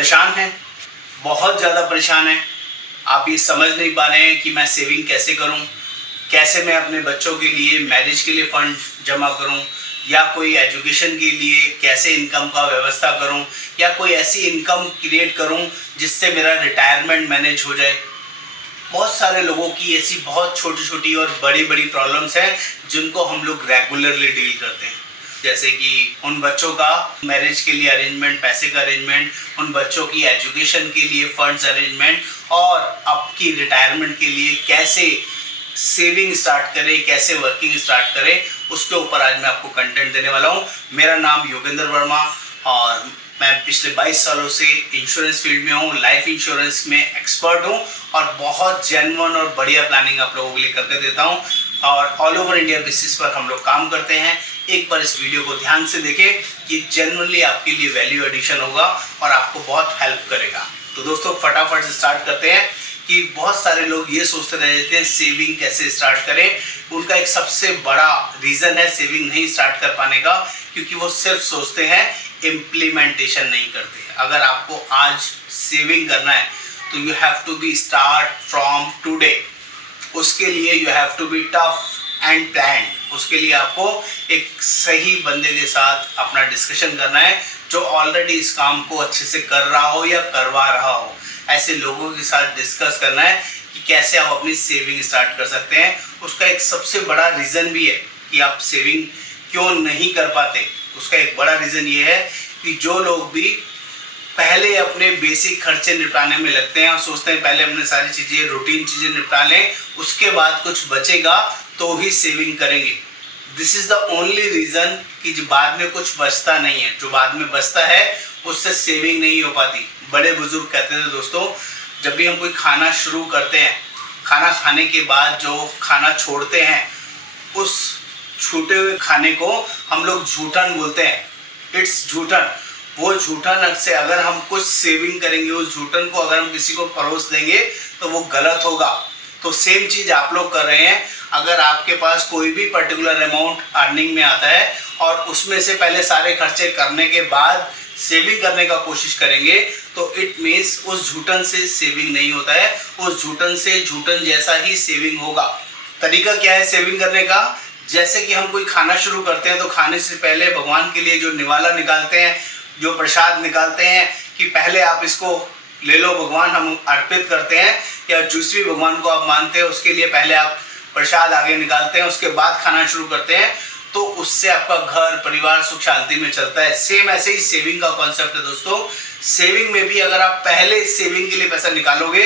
परेशान हैं, बहुत ज़्यादा परेशान हैं। आप ये समझ नहीं पा रहे हैं कि मैं सेविंग कैसे करूं, कैसे मैं अपने बच्चों के लिए मैरिज के लिए फ़ंड जमा करूं, या कोई एजुकेशन के लिए कैसे इनकम का व्यवस्था करूं, या कोई ऐसी इनकम क्रिएट करूं जिससे मेरा रिटायरमेंट मैनेज हो जाए। बहुत सारे लोगों की ऐसी बहुत छोटी छोटी और बड़ी बड़ी प्रॉब्लम्स हैं जिनको हम लोग रेगुलरली डील करते हैं। जैसे कि उन बच्चों का मैरिज के लिए अरेंजमेंट, पैसे का अरेंजमेंट, उन बच्चों की एजुकेशन के लिए फंड्स अरेंजमेंट, और आपकी रिटायरमेंट के लिए कैसे सेविंग स्टार्ट करें, कैसे वर्किंग स्टार्ट करें, उसके ऊपर आज मैं आपको कंटेंट देने वाला हूँ। मेरा नाम योगेंद्र वर्मा और मैं पिछले 22 सालों से इंश्योरेंस फील्ड में हूँ, लाइफ इंश्योरेंस में एक्सपर्ट हूँ और बहुत जेन्युइन और बढ़िया प्लानिंग आप लोगों के लिए करके देता हूँ और ऑल ओवर इंडिया बेसिस पर हम लोग काम करते हैं। एक बार इस वीडियो को ध्यान से देखें, ये जेन्युइनली आपके लिए वैल्यू एडिशन होगा और आपको बहुत हेल्प करेगा। तो दोस्तों फटाफट से स्टार्ट करते हैं कि बहुत सारे लोग ये सोचते रह जाते हैं सेविंग कैसे स्टार्ट करें। उनका एक सबसे बड़ा रीज़न है सेविंग नहीं स्टार्ट कर पाने का, क्योंकि वो सिर्फ सोचते हैं, इम्प्लीमेंटेशन नहीं करते। अगर आपको आज सेविंग करना है तो you have to be start from today. उसके लिए you have to be tough and plan. उसके लिए आपको एक सही बंदे के साथ अपना डिस्कशन करना है जो ऑलरेडी इस काम को अच्छे से कर रहा हो या करवा रहा हो। ऐसे लोगों के साथ डिस्कस करना है कि कैसे आप अपनी सेविंग स्टार्ट कर सकते हैं। उसका एक सबसे बड़ा रीज़न भी है कि आप सेविंग क्यों नहीं कर पाते। उसका एक बड़ा रीज़न ये है कि जो लोग भी पहले अपने बेसिक खर्चे निपटाने में लगते हैं और सोचते हैं पहले अपने सारी चीज़ें, रूटीन चीज़ें निपटा लें, उसके बाद कुछ बचेगा तो ही सेविंग करेंगे। This is the only reason कि जो बाद में कुछ बचता नहीं है। जो बाद में बचता है उससे सेविंग नहीं हो पाती। बड़े बुजुर्ग कहते थे दोस्तों, जब भी हम कोई खाना शुरू करते हैं, खाना खाने के बाद जो खाना छोड़ते हैं, उस छूटे हुए खाने को हम लोग झूठन बोलते हैं। इट्स झूठन। वो झूठन से अगर हम कुछ सेविंग करेंगे, उस झूठन को अगर हम किसी को परोस देंगे तो वो गलत होगा। तो सेम चीज़ आप लोग कर रहे हैं। अगर आपके पास कोई भी पर्टिकुलर अमाउंट अर्निंग में आता है और उसमें से पहले सारे खर्चे करने के बाद सेविंग करने का कोशिश करेंगे तो इट मीन्स उस झूठन से सेविंग नहीं होता है। उस झूठन से झूठन जैसा ही सेविंग होगा। तरीका क्या है सेविंग करने का? जैसे कि हम कोई खाना शुरू करते हैं तो खाने से पहले भगवान के लिए जो निवाला निकालते हैं, जो प्रसाद निकालते हैं कि पहले आप इसको ले लो भगवान, हम अर्पित करते हैं, या जिस भी भगवान को आप मानते हैं उसके लिए पहले आप प्रसाद आगे निकालते हैं, उसके बाद खाना शुरू करते हैं। तो उससे आपका घर परिवार सुख शांति में चलता है। सेम ऐसे ही सेविंग का कॉन्सेप्ट है दोस्तों। सेविंग में भी अगर आप पहले सेविंग के लिए पैसा निकालोगे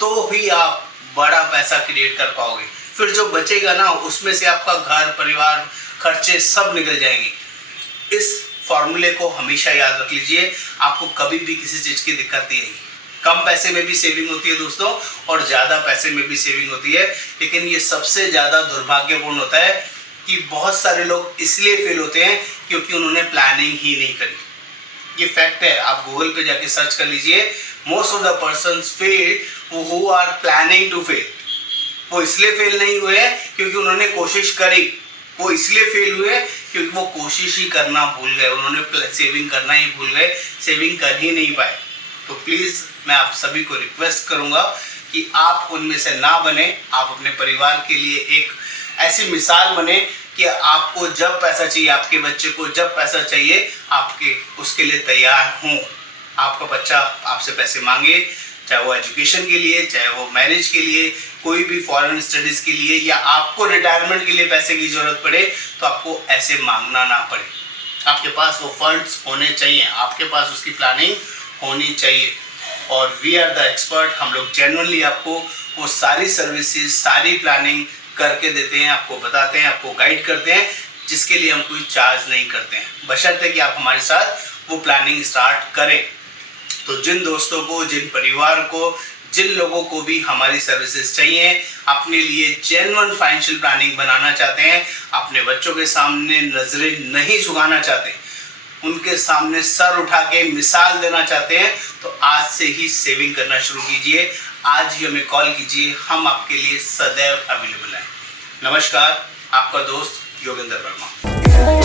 तो ही आप बड़ा पैसा क्रिएट कर पाओगे। फिर जो बचेगा ना उसमें से आपका घर परिवार खर्चे सब निकल जाएंगे। इस फॉर्मूले को हमेशा याद रख लीजिए, आपको कभी भी किसी चीज़ की दिक्कत नहीं आएगी। कम पैसे में भी सेविंग होती है दोस्तों और ज़्यादा पैसे में भी सेविंग होती है। लेकिन ये सबसे ज़्यादा दुर्भाग्यपूर्ण होता है कि बहुत सारे लोग इसलिए फेल होते हैं क्योंकि उन्होंने प्लानिंग ही नहीं करी। ये फैक्ट है, आप गूगल पे जाके सर्च कर लीजिए। Most of the persons fail who are planning to fail. वो इसलिए फेल नहीं हुए क्योंकि उन्होंने कोशिश करी, वो इसलिए फेल हुए क्योंकि वो कोशिश ही करना भूल गए, उन्होंने सेविंग करना ही भूल गए, सेविंग कर ही नहीं पाए। तो प्लीज़ मैं आप सभी को रिक्वेस्ट करूंगा कि आप उनमें से ना बने। आप अपने परिवार के लिए एक ऐसी मिसाल बने कि आपको जब पैसा चाहिए, आपके बच्चे को जब पैसा चाहिए, आपके उसके लिए तैयार हों। आपका बच्चा आपसे पैसे मांगे, चाहे वो एजुकेशन के लिए, चाहे वो मैरिज के लिए, कोई भी फॉरेन स्टडीज़ के लिए, या आपको रिटायरमेंट के लिए पैसे की ज़रूरत पड़े तो आपको ऐसे मांगना ना पड़े। आपके पास वो फंड्स होने चाहिए, आपके पास उसकी प्लानिंग होनी चाहिए। और वी आर द एक्सपर्ट। हम लोग जेन्युइनली आपको वो सारी सर्विसेज, सारी प्लानिंग करके देते हैं, आपको बताते हैं, आपको गाइड करते हैं, जिसके लिए हम कोई चार्ज नहीं करते हैं, बशर्ते कि आप हमारे साथ वो प्लानिंग स्टार्ट करें। तो जिन दोस्तों को, जिन परिवार को, जिन लोगों को भी हमारी सर्विसेज चाहिए, अपने लिए जेन्युइन फाइनेंशियल प्लानिंग बनाना चाहते हैं, अपने बच्चों के सामने नजरें नहीं झुकाना चाहते, उनके सामने सर उठा के मिसाल देना चाहते हैं, तो आज से ही सेविंग करना शुरू कीजिए। आज ही हमें कॉल कीजिए, हम आपके लिए सदैव अवेलेबल हैं। नमस्कार, आपका दोस्त योगेंद्र वर्मा।